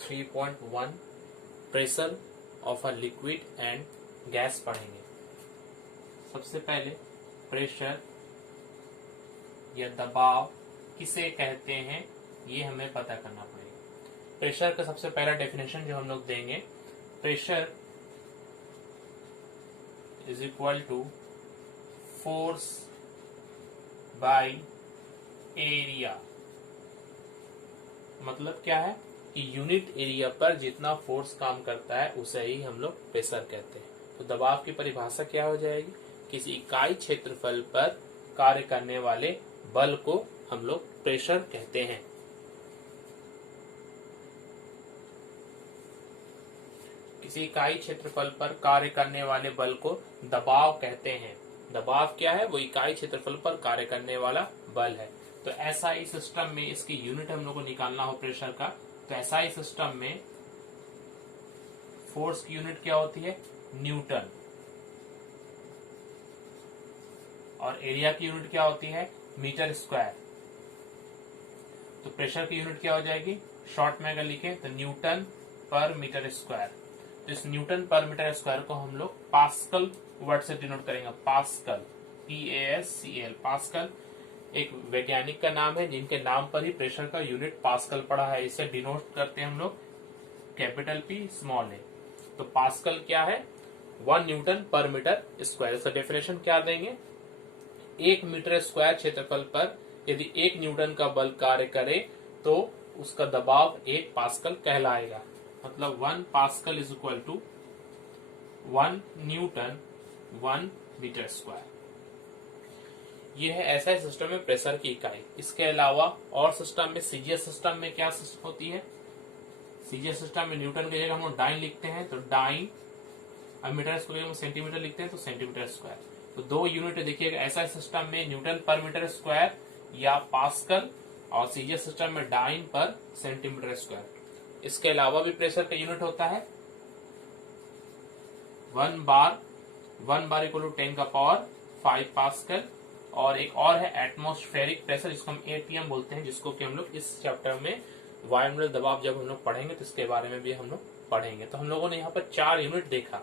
3.1 pressure of a liquid and gas पढ़ेंगे। सबसे पहले प्रेशर या दबाव किसे कहते हैं ये हमें पता करना पड़ेगा। प्रेशर का सबसे पहला डेफिनेशन जो हम लोग देंगे, pressure is equal to force by area. मतलब क्या है कि यूनिट एरिया पर जितना फोर्स काम करता है उसे ही हम लोग प्रेशर कहते हैं। तो दबाव की परिभाषा क्या हो जाएगी, किसी इकाई क्षेत्रफल पर कार्य करने वाले बल को हम लोग प्रेशर कहते हैं। किसी इकाई क्षेत्रफल पर कार्य करने वाले बल को दबाव कहते हैं। दबाव क्या है, वो इकाई क्षेत्रफल पर कार्य करने वाला बल है। तो एसआई सिस्टम में इसकी यूनिट हम लोग को निकालना हो प्रेशर का, तो एसआई सिस्टम में फोर्स की यूनिट क्या होती है, न्यूटन, और एरिया की यूनिट क्या होती है, मीटर स्क्वायर। तो प्रेशर की यूनिट क्या हो जाएगी, शॉर्ट में अगर लिखें तो न्यूटन पर मीटर स्क्वायर। तो इस न्यूटन पर मीटर स्क्वायर को हम लोग पास्कल वर्ड से डिनोट करेंगे। पास्कल, PASCL, पास्कल एक वैज्ञानिक का नाम है जिनके नाम पर ही प्रेशर का यूनिट पास्कल पड़ा है। इसे डिनोट करते हैं हम लोग कैपिटल P स्मॉल a। तो पास्कल क्या है, 1 न्यूटन पर मीटर स्क्वायर। इसका डेफिनेशन क्या देंगे, 1 मीटर स्क्वायर क्षेत्रफल पर यदि 1 न्यूटन का बल कार्य करे तो उसका दबाव 1 पास्कल कहलाएगा। मतलब 1 pascal is equal to 1 newton 1 metre square. यह है ऐसा सिस्टम में प्रेशर की इकाई। इसके अलावा और सिस्टम में, सीजीएस सिस्टम में क्या होती है, सीजीएस सिस्टम में न्यूटन की जगह हम लोग डाइन लिखते हैं तो डाइन, और मीटर स्क्वायर में सेंटीमीटर लिखते हैं तो सेंटीमीटर स्क्वायर। तो 2 यूनिट देखिएगा, ऐसा सिस्टम में न्यूटन पर मीटर स्क्वायर या पास्कल, और सीजीएस सिस्टम में डाइन पर सेंटीमीटर स्क्वायर। इसके अलावा भी प्रेशर का यूनिट होता है 1 बार इक्वल टू 10 का पावर 5 पास्कल। और एक और है एटमॉस्फेरिक प्रेशर, जिसको हम एटीएम बोलते हैं, जिसको कि हम लोग इस चैप्टर में वायुमंडल दबाव जब हम लोग पढ़ेंगे तो इसके बारे में भी हम लोग पढ़ेंगे। तो हम लोगों ने यहाँ पर 4 यूनिट देखा।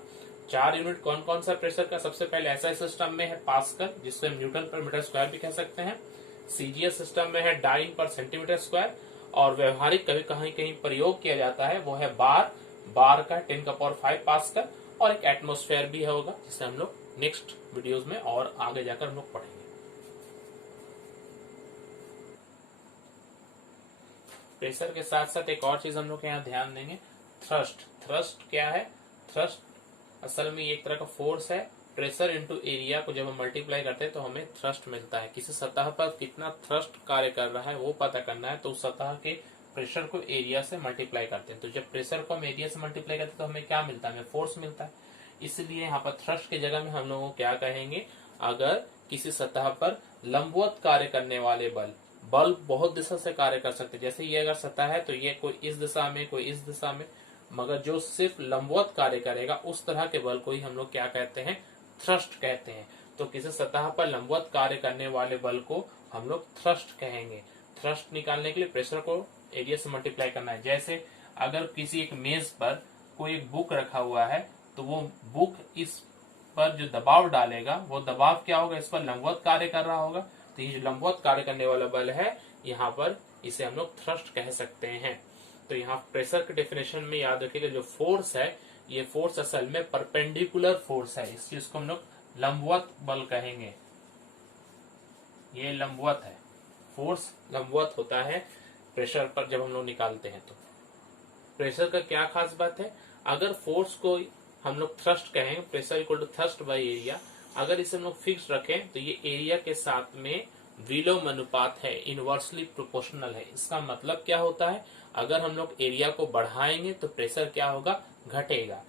4 यूनिट कौन कौन सा प्रेशर का, सबसे पहले एसआई सिस्टम में है पास्कल, जिसको हम न्यूटन पर मीटर स्क्वायर भी कह सकते हैं। सीजीएस सिस्टम में है डाइन पर सेंटीमीटर स्क्वायर, और व्यवहारिक कभी कहीं कहीं प्रयोग किया जाता है वो है बार का 10 का पावर 5 पास्कल, और एक एटमॉस्फेयर भी होगा जिसे हम लोग नेक्स्ट वीडियोस में और आगे जाकर हम लोग पढ़ेंगे। प्रेशर के साथ साथ एक और चीज हम लोग यहाँ ध्यान देंगे, थ्रस्ट। थ्रस्ट क्या है, थ्रस्ट असल में एक तरह का फोर्स है। प्रेशर इंटू एरिया को जब हम मल्टीप्लाई करते हैं तो हमें थ्रस्ट मिलता है। किसी सतह पर कितना थ्रस्ट कार्य कर रहा है वो पता करना है तो उस सतह के प्रेशर को एरिया से मल्टीप्लाई करते हैं। तो जब प्रेशर को हम एरिया से मल्टीप्लाई करते हैं तो हमें क्या मिलता है, हमें फोर्स मिलता है। इसलिए यहाँ पर थ्रस्ट की जगह में हम लोगों को क्या कहेंगे, अगर किसी सतह पर लंबवत कार्य करने वाले बल बहुत दिशा से कार्य कर सकते हैं। जैसे ये अगर सतह है तो ये कोई इस दिशा में, कोई इस दिशा में, मगर जो सिर्फ लंबवत कार्य करेगा उस तरह के बल को ही हम लोग क्या कहते हैं, थ्रस्ट कहते हैं। तो किसी सतह पर लंबवत कार्य करने वाले बल को हम लोग थ्रस्ट कहेंगे। थ्रस्ट निकालने के लिए प्रेशर को एरिया से मल्टीप्लाई करना है। जैसे अगर किसी एक मेज पर कोई एक बुक रखा हुआ है तो वो बुक इस पर जो दबाव डालेगा वो दबाव क्या होगा, इस पर लंबवत कार्य कर रहा होगा। तो ये जो लंबवत कार्य करने वाला बल है यहाँ पर इसे हम लोग थ्रस्ट कह सकते हैं। तो यहाँ प्रेशर के डेफिनेशन में याद रखिएगा, जो फोर्स है ये फोर्स असल में परपेंडिकुलर फोर्स है। इस चीज को हम लोग लंबवत बल कहेंगे। ये लंबवत है, फोर्स लंबवत होता है प्रेशर पर जब हम लोग निकालते हैं। तो प्रेशर का क्या खास बात है, अगर फोर्स को हम लोग थ्रस्ट कहेंगे, pressure equal to thrust by area, अगर इसे हम लोग फिक्स रखें तो ये एरिया के साथ में विलोम अनुपात है, इनवर्सली प्रोपोर्शनल है। इसका मतलब क्या होता है, अगर हम लोग एरिया को बढ़ाएंगे तो प्रेशर क्या होगा, घटेगा।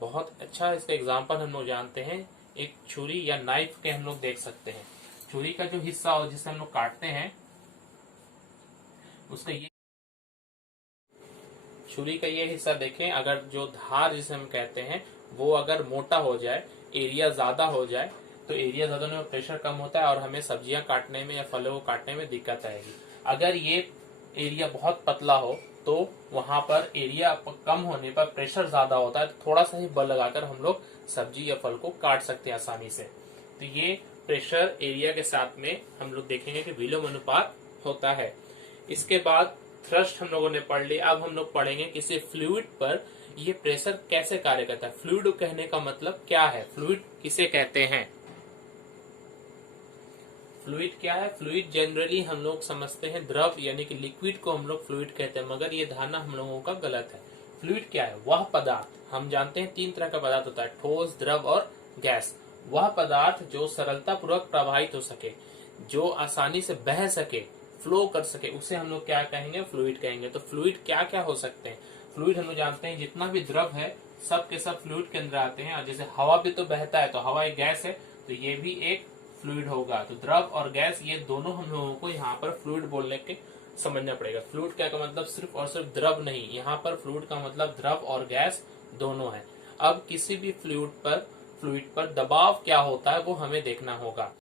बहुत अच्छा इसका एग्जांपल हम लोग जानते हैं, एक छुरी या नाइफ के हम लोग देख सकते हैं। छुरी का जो हिस्सा हो जिसे हम लोग काटते हैं उसका ये छुरी का ये हिस्सा देखें, अगर जो धार जिसे हम कहते हैं वो अगर मोटा हो जाए, एरिया ज्यादा हो जाए, तो एरिया ज्यादा होने में प्रेशर कम होता है और हमें सब्जियां काटने में या फलों को काटने में दिक्कत आएगी। अगर ये एरिया बहुत पतला हो तो वहां पर एरिया कम होने पर प्रेशर ज्यादा होता है, तो थोड़ा सा ही बल लगाकर हम लोग सब्जी या फल को काट सकते हैं आसानी से। तो ये प्रेशर एरिया के साथ में हम लोग देखेंगे कि विलोम अनुपात होता है। इसके बाद थ्रस्ट हम लोगों ने पढ़ लिया। अब हम लोग पढ़ेंगे किसी फ्लूइड पर ये प्रेशर कैसे कार्य करता है। फ्लूइड कहने का मतलब क्या है, फ्लूइड किसे कहते हैं। फ्लूइड क्या है, फ्लूइड जनरली हम लोग समझते हैं द्रव यानी कि लिक्विड को हम लोग फ्लूइड कहते हैं, मगर ये धारणा हम लोगों का गलत है। फ्लूइड क्या है, वह पदार्थ, हम जानते हैं 3 तरह का पदार्थ होता है, ठोस, द्रव और गैस। वह पदार्थ जो सरलता पूर्वक प्रवाहित हो सके, जो आसानी से बह सके, फ्लो कर सके, उसे हम लोग क्या कहेंगे, फ्लूइड कहेंगे। तो फ्लूइड क्या क्या हो सकते हैं। फ्लूइड हम लोग जानते हैं जितना भी द्रव है सब के सब फ्लूइड के अंदर आते हैं। और जैसे हवा भी तो बहता है, तो हवा एक गैस है, तो ये भी एक फ्लूइड होगा। तो द्रव और गैस ये दोनों हम लोगों को यहाँ पर फ्लूइड बोलने के समझना पड़ेगा। फ्लूइड क्या का मतलब सिर्फ और सिर्फ द्रव नहीं, यहाँ पर फ्लूइड का मतलब द्रव और गैस दोनों है। अब किसी भी फ्लूइड पर दबाव क्या होता है वो हमें देखना होगा।